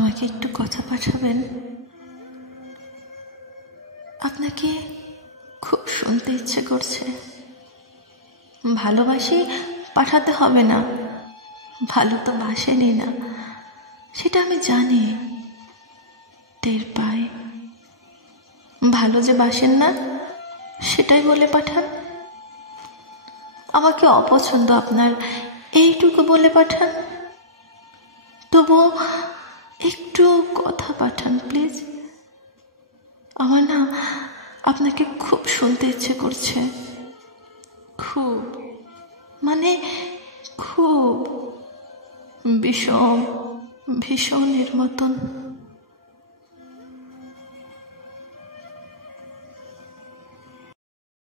আমাকে একটু কথা পাঠাবেন? আপনাকে খুব শুনতে ইচ্ছে করছে। ভালোবাসি পাঠাতে হবে না, ভালো তো বাসেনি না, সেটা আমি জানি, টের পাই। ভালো যে বাসেন না সেটাই বলে পাঠান। আমাকে অপছন্দ আপনার এইটুকু বলে পাঠান। তবুও একটু কথা পাঠান প্লিজ। আমার না আপনাকে খুব শুনতে ইচ্ছে করছে, খুব, মানে খুব, ভীষণ ভীষণের মতন।